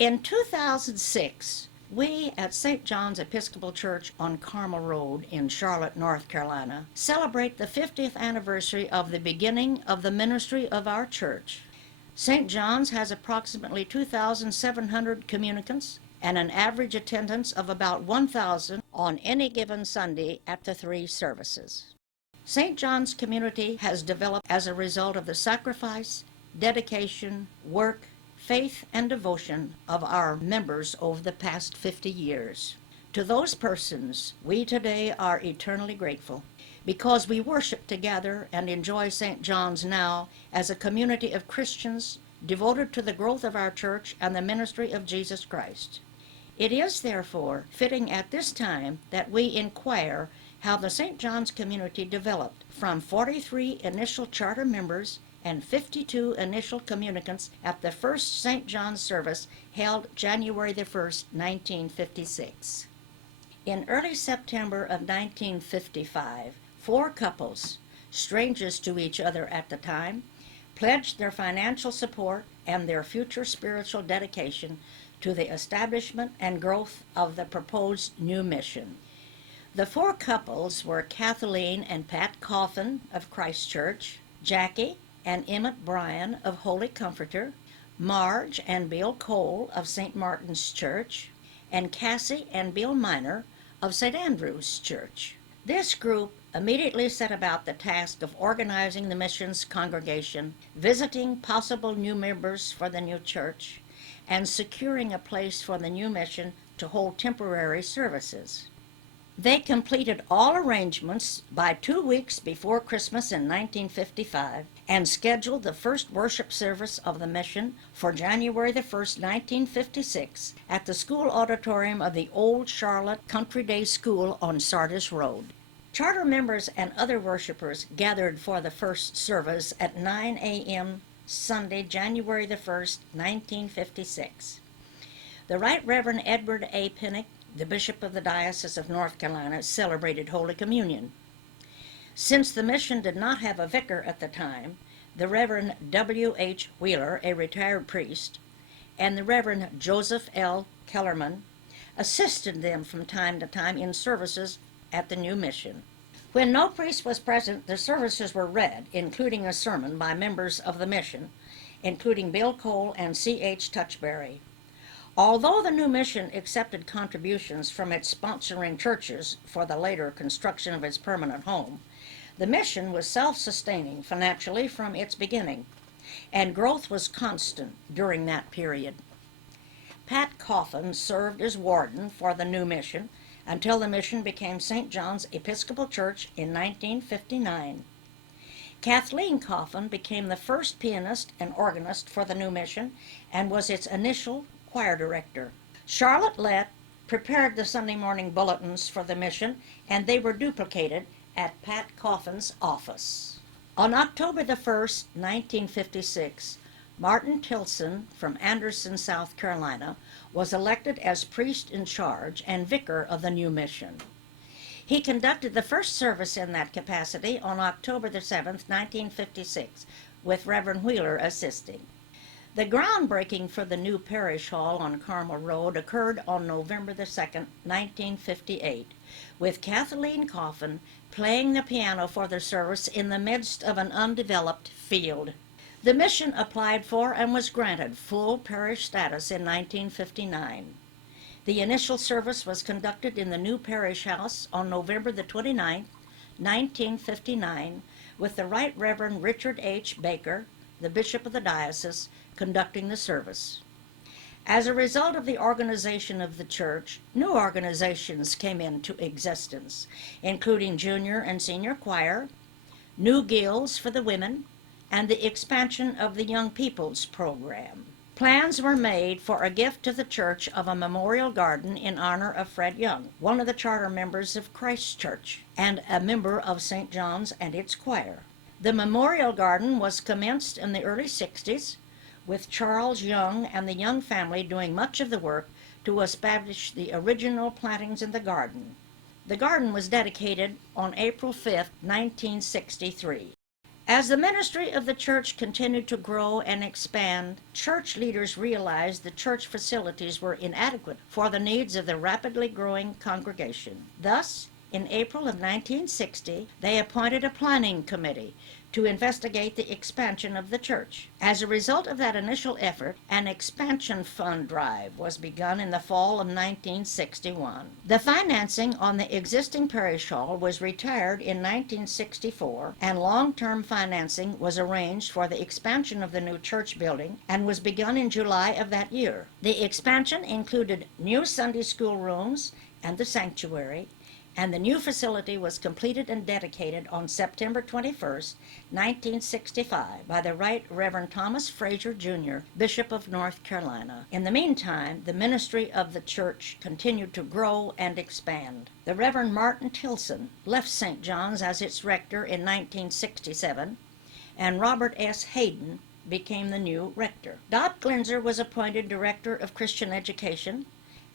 In 2006, we at St. John's Episcopal Church on Carmel Road in Charlotte, North Carolina, celebrate the 50th anniversary of the beginning of the ministry of our church. St. John's has approximately 2,700 communicants and an average attendance of about 1,000 on any given Sunday at the three services. St. John's community has developed as a result of the sacrifice, dedication, work, faith, and devotion of our members over the past 50 years. To those persons, we today are eternally grateful because we worship together and enjoy St. John's now as a community of Christians devoted to the growth of our church and the ministry of Jesus Christ. It is, therefore, fitting at this time that we inquire how the St. John's community developed from 43 initial charter members and 52 initial communicants at the first St. John's service held January the 1st, 1956. In early September of 1955, 4 couples, strangers to each other at the time, pledged their financial support and their future spiritual dedication to the establishment and growth of the proposed new mission. The 4 couples were Kathleen and Pat Coffin of Christ Church, Jackie and Emmett Bryan of Holy Comforter, Marge and Bill Cole of St. Martin's Church, and Cassie and Bill Miner of St. Andrew's Church. This group immediately set about the task of organizing the missions congregation, visiting possible new members for the new church, and securing a place for the new mission to hold temporary services. They completed all arrangements by 2 weeks before Christmas in 1955 and scheduled the first worship service of the mission for January the 1st, 1956 at the school auditorium of the Old Charlotte Country Day School on Sardis Road. Charter members and other worshipers gathered for the first service at 9 a.m. Sunday, January the 1st, 1956. The Right Reverend Edward A. Pinnock, the Bishop of the Diocese of North Carolina, celebrated Holy Communion. Since the mission did not have a vicar at the time, the Reverend W. H. Wheeler, a retired priest, and the Reverend Joseph L. Kellerman assisted them from time to time in services at the new mission. When no priest was present, the services were read, including a sermon by members of the mission, including Bill Cole and C.H. Touchberry. Although the new mission accepted contributions from its sponsoring churches for the later construction of its permanent home, the mission was self-sustaining financially from its beginning, and growth was constant during that period. Pat Coffin served as warden for the new mission until the mission became St. John's Episcopal Church in 1959. Kathleen Coffin became the first pianist and organist for the new mission and was its initial choir director. Charlotte Lett prepared the Sunday morning bulletins for the mission, and they were duplicated at Pat Coffin's office. On October the 1st, 1956, Martin Tilson from Anderson, South Carolina, was elected as priest in charge and vicar of the new mission. He conducted the first service in that capacity on October the 7th, 1956, with Reverend Wheeler assisting. The groundbreaking for the new parish hall on Carmel Road occurred on November the 2nd, 1958, with Kathleen Coffin playing the piano for the service in the midst of an undeveloped field. The mission applied for and was granted full parish status in 1959. The initial service was conducted in the new parish house on November the 29th, 1959, with the Right Reverend Richard H. Baker, the Bishop of the Diocese, conducting the service. As a result of the organization of the church, new organizations came into existence, including junior and senior choir, new guilds for the women, and the expansion of the Young People's Program. Plans were made for a gift to the church of a memorial garden in honor of Fred Young, one of the charter members of Christ Church, and a member of St. John's and its choir. The memorial garden was commenced in the early 60s, with Charles Young and the Young family doing much of the work to establish the original plantings in the garden. The garden was dedicated on April 5, 1963. As the ministry of the church continued to grow and expand, church leaders realized the church facilities were inadequate for the needs of the rapidly growing congregation. Thus, in April of 1960, they appointed a planning committee to investigate the expansion of the church. As a result of that initial effort, an expansion fund drive was begun in the fall of 1961. The financing on the existing parish hall was retired in 1964, and long-term financing was arranged for the expansion of the new church building and was begun in July of that year. The expansion included new Sunday school rooms and the sanctuary, and the new facility was completed and dedicated on September 21st, 1965, by the Right Reverend Thomas Frazier, Jr., Bishop of North Carolina. In the meantime, the ministry of the church continued to grow and expand. The Reverend Martin Tilson left St. John's as its rector in 1967, and Robert S. Hayden became the new rector. Dot Glinzer was appointed Director of Christian Education,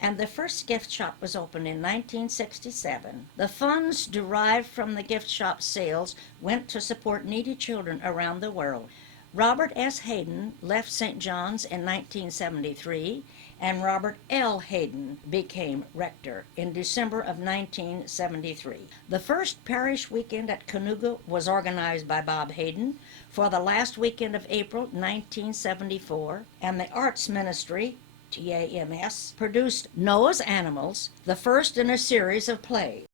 and the first gift shop was opened in 1967. The funds derived from the gift shop sales went to support needy children around the world. Robert S. Hayden left St. John's in 1973, and Robert L. Hayden became rector in December of 1973. The first parish weekend at Canoga was organized by Bob Hayden for the last weekend of April 1974, and the arts ministry TAMS, produced Noah's Animals, the first in a series of plays.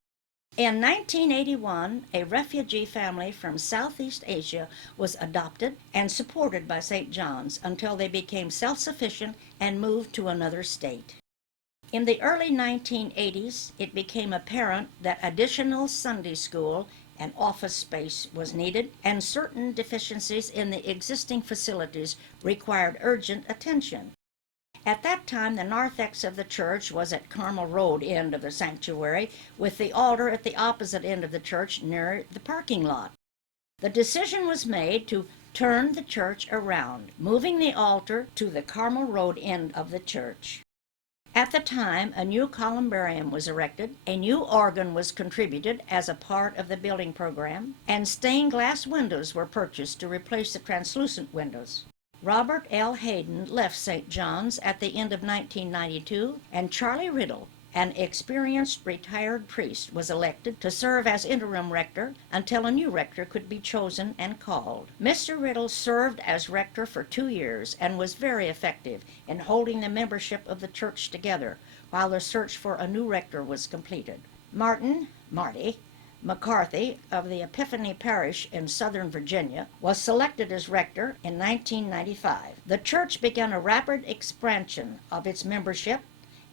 In 1981, a refugee family from Southeast Asia was adopted and supported by St. John's until they became self-sufficient and moved to another state. In the early 1980s, it became apparent that additional Sunday school and office space was needed, and certain deficiencies in the existing facilities required urgent attention. At that time, the narthex of the church was at Carmel Road end of the sanctuary, with the altar at the opposite end of the church near the parking lot. The decision was made to turn the church around, moving the altar to the Carmel Road end of the church. At the time, a new columbarium was erected, a new organ was contributed as a part of the building program, and stained glass windows were purchased to replace the translucent windows. Robert L. Hayden left St. John's at the end of 1992, and Charlie Riddle, an experienced retired priest, was elected to serve as interim rector until a new rector could be chosen and called. Mr. Riddle served as rector for 2 years and was very effective in holding the membership of the church together while the search for a new rector was completed. Marty McCarthy of the Epiphany Parish in Southern Virginia was selected as rector in 1995. The church began a rapid expansion of its membership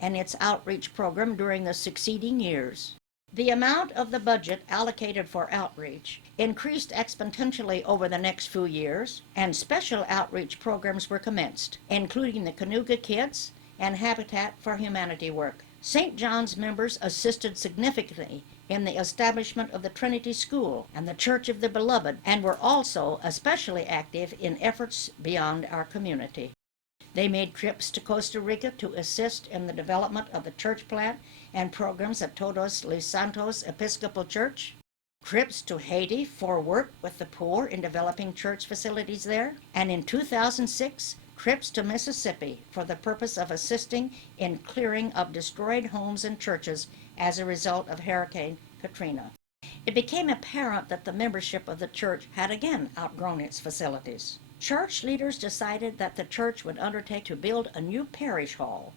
and its outreach program during the succeeding years. The amount of the budget allocated for outreach increased exponentially over the next few years, and special outreach programs were commenced, including the Canoga Kids and Habitat for Humanity work. St. John's members assisted significantly in the establishment of the Trinity School and the Church of the Beloved, and were also especially active in efforts beyond our community. They made trips to Costa Rica to assist in the development of the church plant and programs at Todos los Santos Episcopal Church, trips to Haiti for work with the poor in developing church facilities there, and in 2006, trips to Mississippi for the purpose of assisting in clearing of destroyed homes and churches as a result of Hurricane Katrina. It became apparent that the membership of the church had again outgrown its facilities. Church leaders decided that the church would undertake to build a new parish hall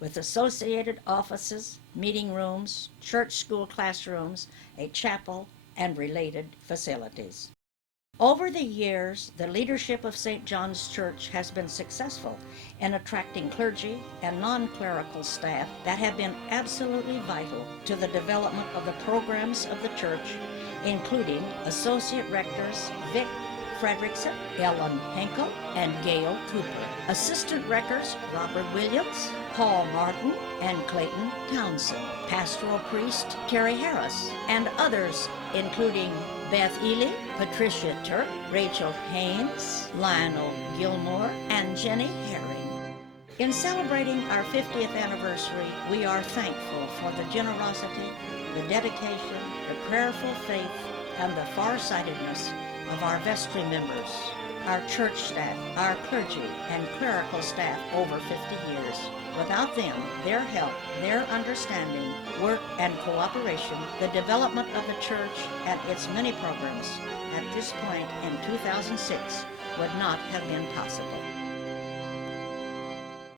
with associated offices, meeting rooms, church school classrooms, a chapel, and related facilities. Over the years, the leadership of St. John's Church has been successful in attracting clergy and non-clerical staff that have been absolutely vital to the development of the programs of the church, including Associate Rectors Vic Fredrickson, Ellen Henkel, and Gail Cooper. Assistant Rectors Robert Williams, Paul Martin, and Clayton Townsend. Pastoral Priest Terry Harris, and others including Beth Ely, Patricia Turk, Rachel Haynes, Lionel Gilmore, and Jenny Herring. In celebrating our 50th anniversary, we are thankful for the generosity, the dedication, the prayerful faith, and the farsightedness of our vestry members, our church staff, our clergy, and clerical staff over 50 years. Without them, their help, their understanding, work, and cooperation, the development of the church and its many programs at this point in 2006 would not have been possible.